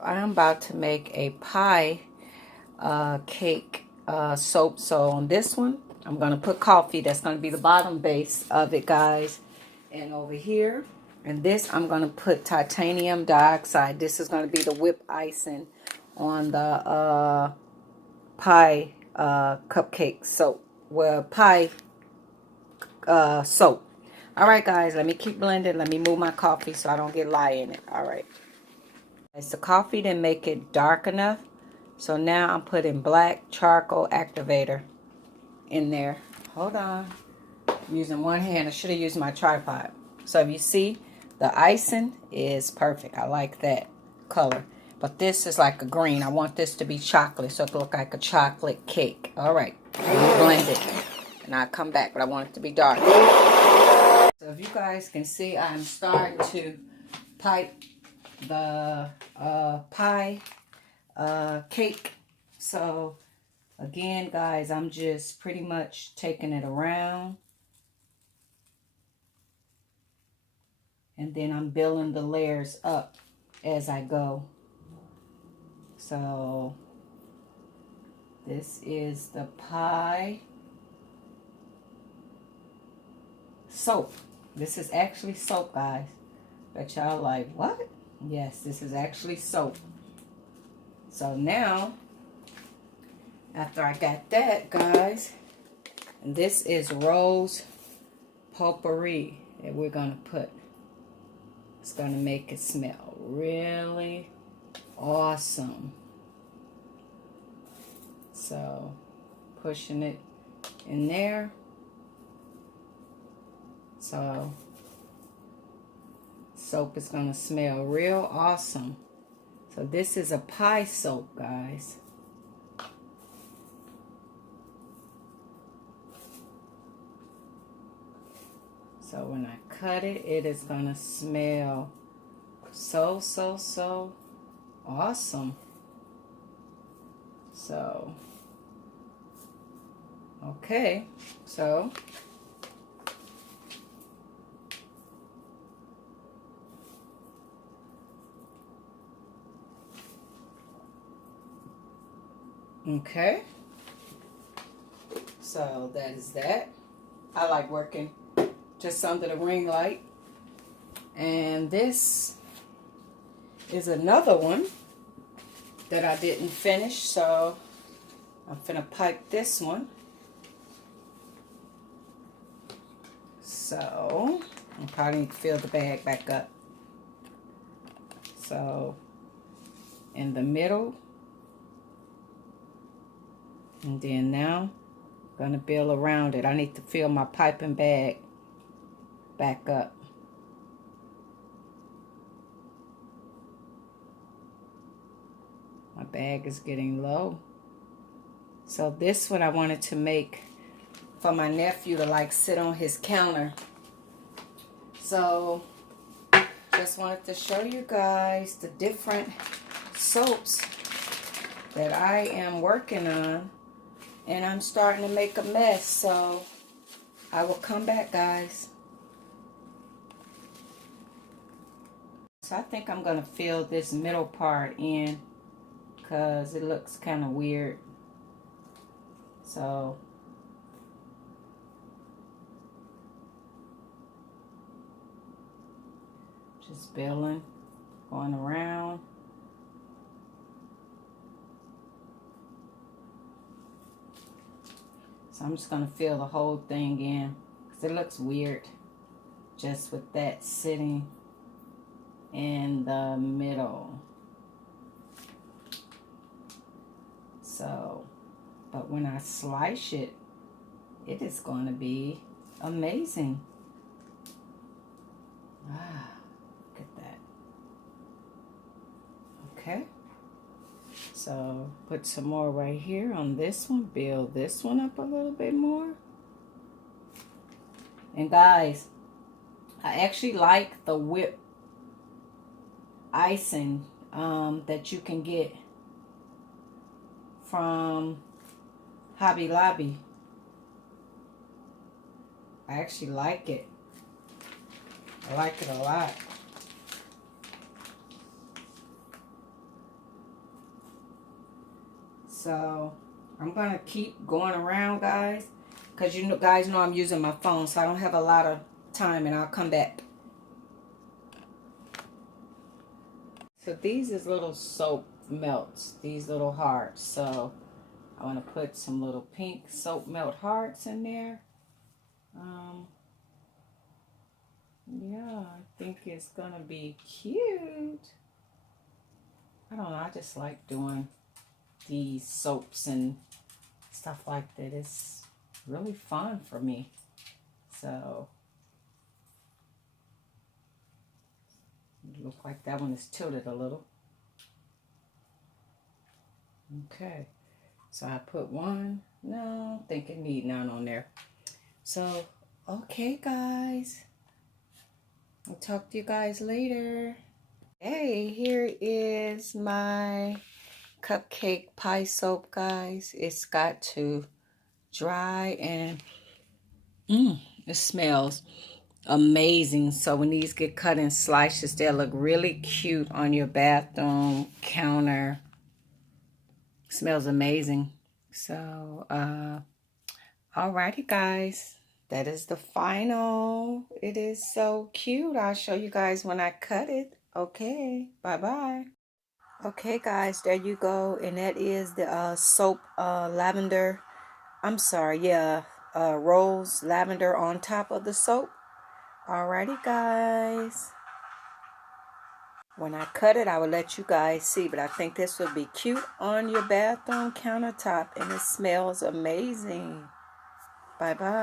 I'm about to make a pie cake soap. So on this one, I'm going to put coffee. That's going to be the bottom base of it, guys. And over here, and this, I'm going to put titanium dioxide. This is going to be the whip icing on the pie cupcake soap. Well, pie soap. All right, guys, let me keep blending. Let me move my coffee so I don't get lye in it. All right. It's the coffee didn't make it dark enough. So now I'm putting black charcoal activator in there. Hold on. I'm using one hand. I should have used my tripod. So if you see, the icing is perfect. I like that color. But this is like a green. I want this to be chocolate, so it look like a chocolate cake. All right. Blend it. And I'll come back, but I want it to be dark. So if you guys can see, I'm starting to pipe the pie cake. So again, guys, I'm just pretty much taking it around, and then I'm building the layers up as I go. So this is the pie soap. This is actually soap, guys. Bet y'all like, what? Yes, this is actually soap. So now, after I got that, guys, and this is rose potpourri that we're going to put. It's going to make it smell really awesome. So, pushing it in there. So, soap is going to smell real awesome. So, this is a pie soap, guys. So when I cut it, it is going to smell so awesome. So, okay. So, okay. So that is that. I like working just under the ring light. And this is another one that I didn't finish, so I'm finna pipe this one. So I probably need to fill the bag back up. So in the middle, and then now I'm gonna build around it. I need to fill my piping bag back up. My bag is getting low. So this one I wanted to make for my nephew to like sit on his counter. So just wanted to show you guys the different soaps that I am working on. And I'm starting to make a mess, so I will come back, guys. So I think I'm going to fill this middle part in because it looks kind of weird. So just building, going around. So I'm just going to fill the whole thing in because it looks weird just with that sitting in the middle. So, but when I slice it, it is going to be amazing. Ah, look at that. Okay. So, put some more right here on this one. Build this one up a little bit more. And guys, I actually like the whip icing that you can get from Hobby Lobby. I actually like it. I like it a lot. So I'm going to keep going around, guys. Because you guys know I'm using my phone, so I don't have a lot of time, and I'll come back. So these is little soap melts, these little hearts. So I want to put some little pink soap melt hearts in there. Yeah, I think it's going to be cute. I don't know, I just like doing these soaps and stuff like that. It's really fun for me. So it looks like that one is tilted a little. Okay, so I put one. No, I think it need none on there. So, okay, guys. I'll talk to you guys later. Hey, here is my cupcake pie soap, guys. It's got to dry, and it smells amazing. So when these get cut in slices, they'll look really cute on your bathroom counter. Smells amazing. So alrighty, guys, that is the final. It is so cute. I'll show you guys when I cut it. Okay, bye-bye. Okay, guys, there you go. And that is the soap lavender. I'm sorry, yeah, rose lavender on top of the soap. Alrighty, guys. When I cut it, I will let you guys see, but I think this would be cute on your bathroom countertop, and it smells amazing. Bye-bye.